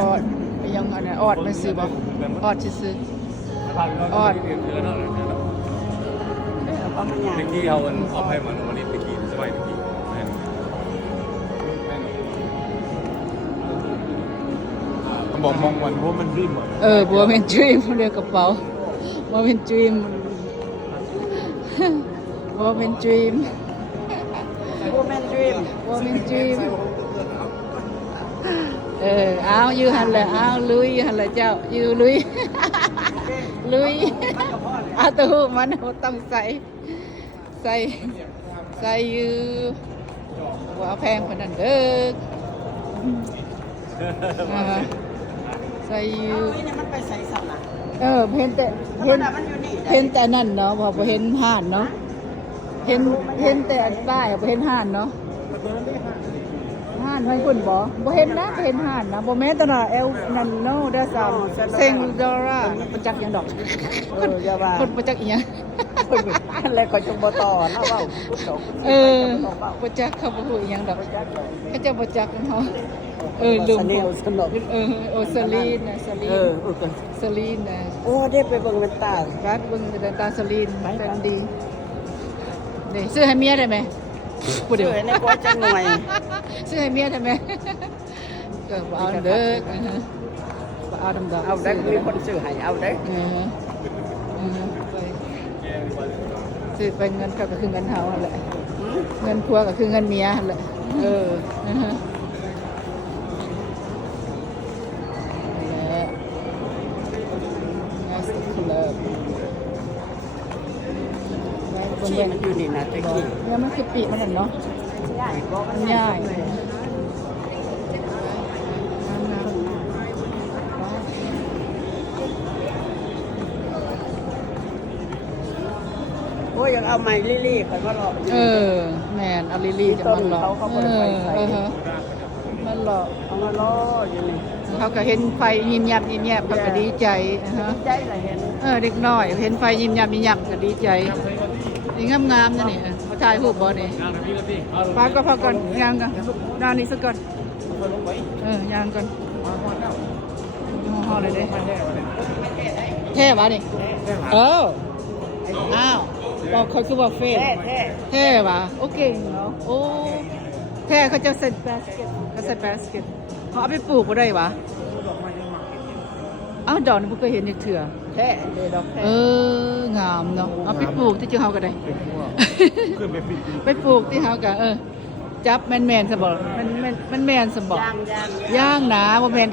ออดยังอันนั้นออดมันซื้อบ่ออดซื้อออด เอามันยาก ตะกี้เอาให้มันวันนี้ตะกี้สมัยตะกี้บอกมองวันว่ามันรีบหมด บัวเป็นดรีมเรียกกระเป๋าบัวเป็นดรีมบัวเป็นดรีม โมเมนต์ดรีม บัวเป็นดรีมเอาอยู่หันเลยเอาลุยหันเลยเจ้าอยู่ลุยลุยเอาตัวมันต้องใส่อยู่ว่าแพงขนาดเด้อใส่อยู่ นี่มันไปใส่สับนะ เห็นแต่เห็นแต่นั่นเนาะพอเห็นห่านเนาะเห็นแต่ป้ายพอเห็นห่านเนาะห่านให้คุณบ่เห็นนะเห็นห่านนะบ่แม้แต่น่ะเอลนันโนเดซามเซงดอร่าประจักษ์ยังดอกคนประจักษ์อีหยัง อะไรก็จงบ่ต่อนะเว้า ประจักษ์เขาบ่ฮู้อีหยังดอกเขาจะประจักษ์เฮาลืมโอสลีนนะสลีนนะ โอ้ได้ไปเบิ่งมันตา รัดเบิ่งแต่ตาสลีนแต่ดีนี่ซื้อให้เมียได้ไหมพูดเดี๋ยว ในกว่าจังหน่อย ซื้อให้เมียได้ไหมก็เอาเด้อเอาดำๆ เอาได้มีคนซื้อให้เอาได้ ซื้อไปเงินก็คือเงินเฮาแหละเงินครัวก็คือเงินเมียแหละที่มันอยู่นี่นะตะกี้ เนี่ยมันคือปีกมันเนาะ ใหญ่บ่มัน ใหญ่โอ้ยยังเอาไม้ลี่ๆไปมาหลอก แมนเอาลิลี่จะมันหลอกมันหลอก เอามาล่ออยู่นี่ เขาก็เห็นไฟยิ้มยับเขาก็ดีใจ ใจละเห็น เด็กน้อยเห็นไฟยิ้มยับก็ดีใจนี่งามๆนะนี่มาถ่ายรูปบ่นี่พาก็พาก่อนย่างกันด้านนี้สักก่อนย่างก่อนห่อเลยเด้แท้ปะนี่อ้าวบอกเขาคือบอกเฟซแท้ปะโอเคเนาะโอ้แท้เขาจะใส่บาสเกตเขาเอาไปปลูกก็ได้ปะอ้าวดอกนี่พวกเคยเห็นในเถื่อ แท้เลยดอกแท้ งามเนาะเอาไปปลูกที่เจ้าเฮาก็ได้ ขึ้นไปปิด ไปปลูกที่เฮาก็จับแมนๆซะบ่มันแมนซะบ่ ย่าง ย่างหนาบ่แม่น